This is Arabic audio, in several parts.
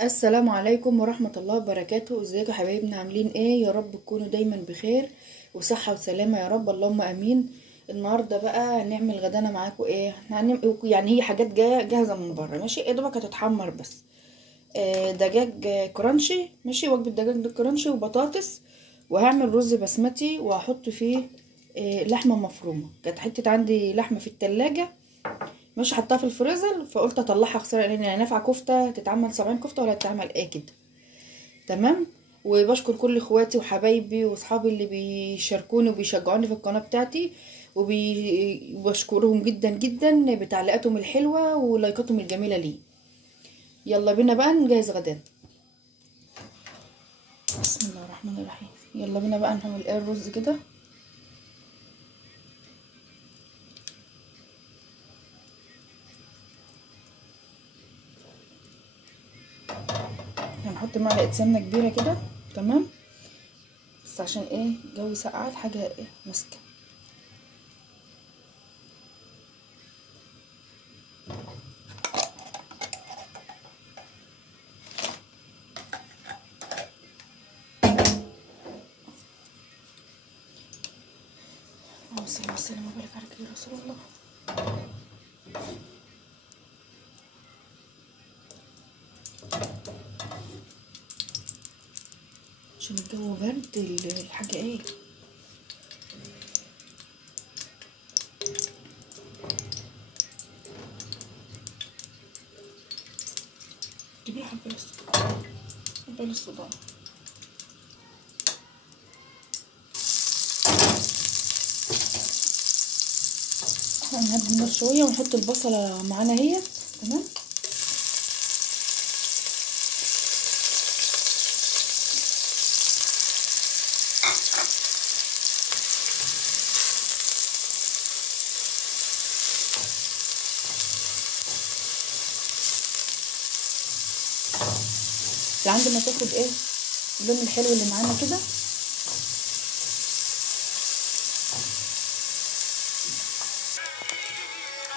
السلام عليكم ورحمة الله وبركاته. ازيكم يا حبايبنا؟ عاملين ايه؟ يا رب تكونوا دايما بخير وصحة وسلامة يا رب، اللهم امين. النهاردة بقى هنعمل غدانا معاكم ايه؟ يعني هي حاجات جاية جاهزة من بره، ماشي؟ يا دوبك هتتحمر بس. دجاج كرانشي، ماشي؟ وجبة دجاج كرانشي وبطاطس، وهعمل رز بسمتي وهحط فيه لحمة مفرومة. كانت حتة عندي لحمة في التلاجة مش حطها في الفريزر، فقلت اطلعها خساره لان لا نافعه كفته تتعمل 70 كفته ولا تتعمل ايه كده. تمام. وبشكر كل اخواتي وحبايبي واصحابي اللي بيشاركوني وبيشجعوني في القناه بتاعتي، وبشكرهم جدا جدا بتعليقاتهم الحلوه ولايكاتهم الجميله لي. يلا بينا بقى نجهز غدا. بسم الله الرحمن الرحيم. يلا بينا بقى نعمل ايه؟ الرز كده. هنحط معلقه سمنه كبيره كده، تمام؟ بس عشان ايه؟ الجو ساقعه الحاجه ايه ماسكه. اللهم صل وسلم وبارك عليك يا رسول الله. عشان الجو برد الحاجة ايه. جيبي حبة الصداع، حبة الصداع. احنا هنهدي النار شوية ونحط البصلة معانا اهي، تمام. لعند ما تاخد ايه اللون الحلو اللي معانا كده.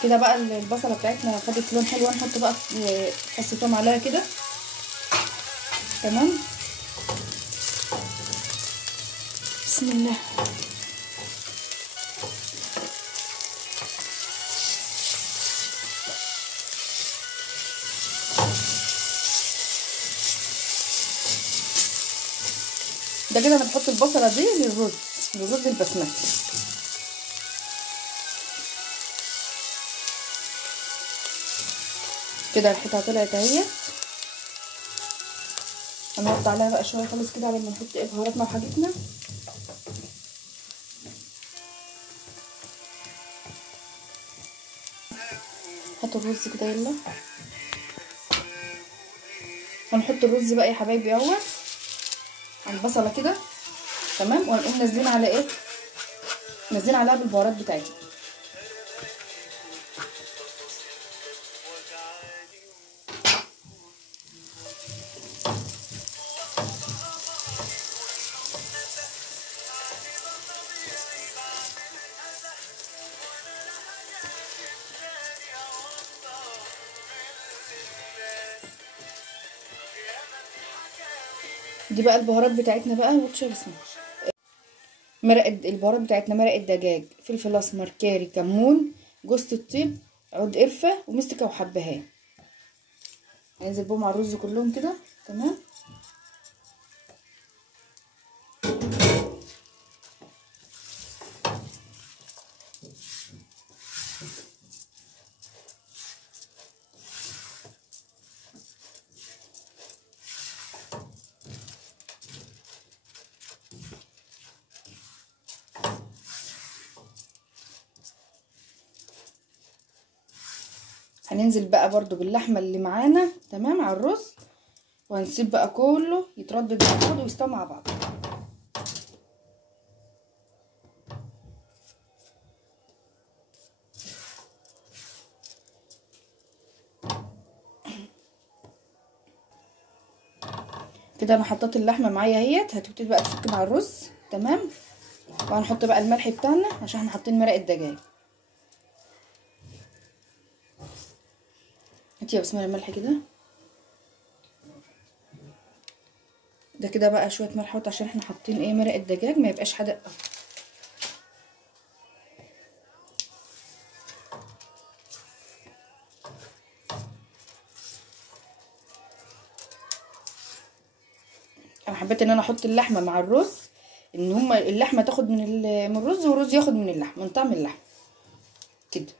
كده بقى البصلة بتاعتنا خدت لون حلو، هنحط بقى فص توم عليها كده، تمام. بسم الله. ده كده بنحط البصلة دي للرز البسمتي. كده ريحتها طلعت اهي. هنحط عليها بقى شويه خالص كده على ما نحط ايه بهاراتنا وحاجتنا. هات الرز كده يلا. هنحط الرز بقى يا حبايبي اهوت على البصله كده، تمام. وهنقوم نازلين على ايه؟ نازلين عليها بالبهارات بتاعتنا. دي بقى البهارات بتاعتنا بقى وتشرب اسمها البهارات بتاعتنا: مرق الدجاج، فلفل اسمر، كاري، كمون، جوز الطيب، عود قرفه، ومستكه وحبهان. هننزل بهم على الرز كلهم كده، تمام. هننزل بقى برضو باللحمه اللي معانا، تمام، على الرز. وهنسيب بقى كله يتردد مع بعض ويستوي مع بعض. كده انا حطيت اللحمه معايا اهيت، هتبتدي بقى تفك مع الرز، تمام. وهنحط بقى الملح بتاعنا عشان احنا حاطين مرق الدجاج. هاتي يا بسمه الملح كده. ده كده بقى شويه ملح عشان احنا حاطين ايه مرق الدجاج ما يبقاش حادق قوي. انا حبيت ان انا احط اللحمه مع الرز، ان هما اللحمه تاخد من الرز والرز ياخد من اللحمه، من طعم اللحمه كده.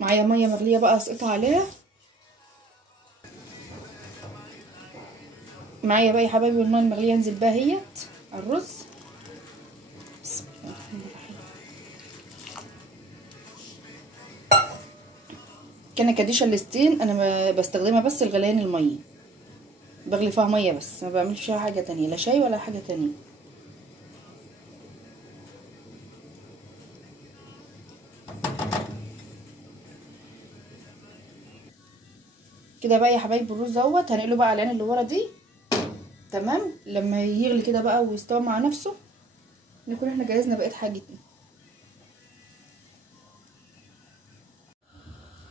معايا ميه مغليه بقى اسقطها عليها. معايا بقى يا حبايبي الميه المغليه انزل بها اهيت على الرز. بسم الله الرحمن الرحيم. كان كديشه الستين انا بستخدمها بس الغليان الميه، بغلي فيها ميه بس، ما بعملش فيها حاجه تانية، لا شاي ولا حاجه تانية. كده بقى يا حبايبي الرز اهوت هنقله بقى على العين اللي ورا دي. تمام، لما يغلي كده بقى ويستوي مع نفسه نكون احنا جهزنا بقيه حاجتنا.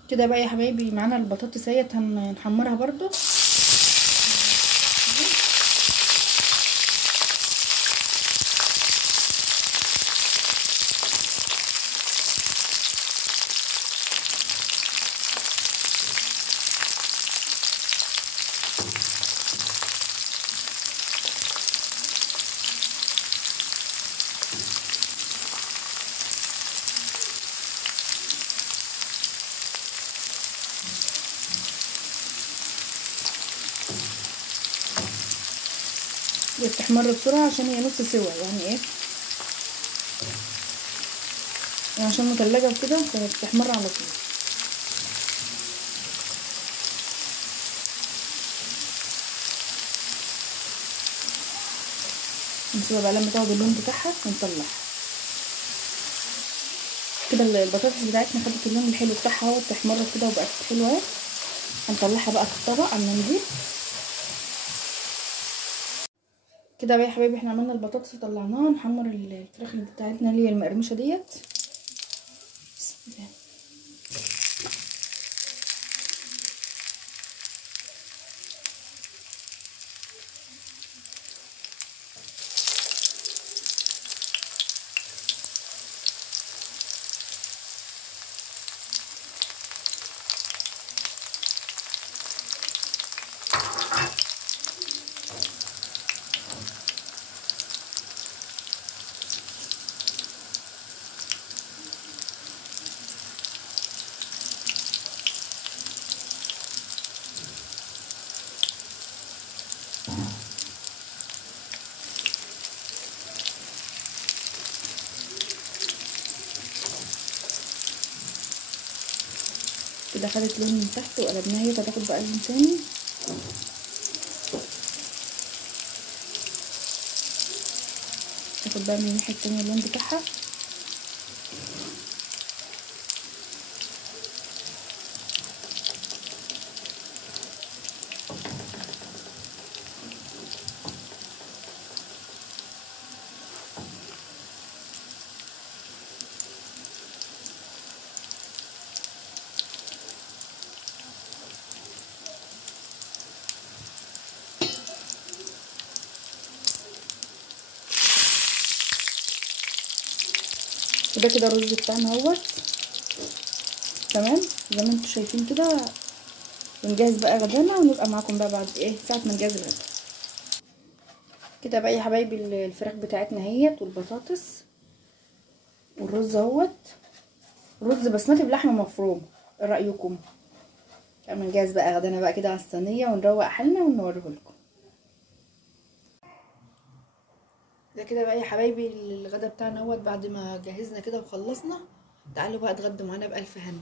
كده بقى يا حبايبي معانا البطاطس اهيت هنحمرها برضو. بتحمر بسرعه عشان هي نص سوا، يعني ايه يعني عشان متلجه وكده فبتحمر على طول. نسيبها بقى لما تاخد اللون بتاعها ونطلعها. كده البطاطس بتاعتنا خدت اللون الحلو بتاعها اهو، اتحمرت كده وبقت حلوه اهي. هنطلعها بقى في الطبق على المنديل. كده بقى يا حبايبي احنا عملنا البطاطس وطلعناها، نحمر الفراخ اللي بتاعتنا اللي هي المقرمشه ديت. بسم الله. كده خدت لون من تحت وقلبناها، هي هتاخد بقى لون تاني. تاخد بقى من الناحيه التانيه اللون بتاعها. يبقى كده الرز بتاعنا اهوت تمام زي ما انتم شايفين كده. ونجهز بقى غدانا ونبقى معاكم بقى بعد ايه ساعه ما نجهز الغدا. كده بقى يا حبايبي الفراخ بتاعتنا اهيت والبطاطس والرز اهوت. رز بسمتي بلحمه مفرومه، ايه رايكم؟ اما نجهز بقى غدانا بقى كده على الصينيه ونروق حالنا ونوريه لكم. ده كده بقى يا حبايبي الغدا بتاعنا اهوت بعد ما جهزنا كده وخلصنا. تعالوا بقى اتغدوا معانا بألف هنا.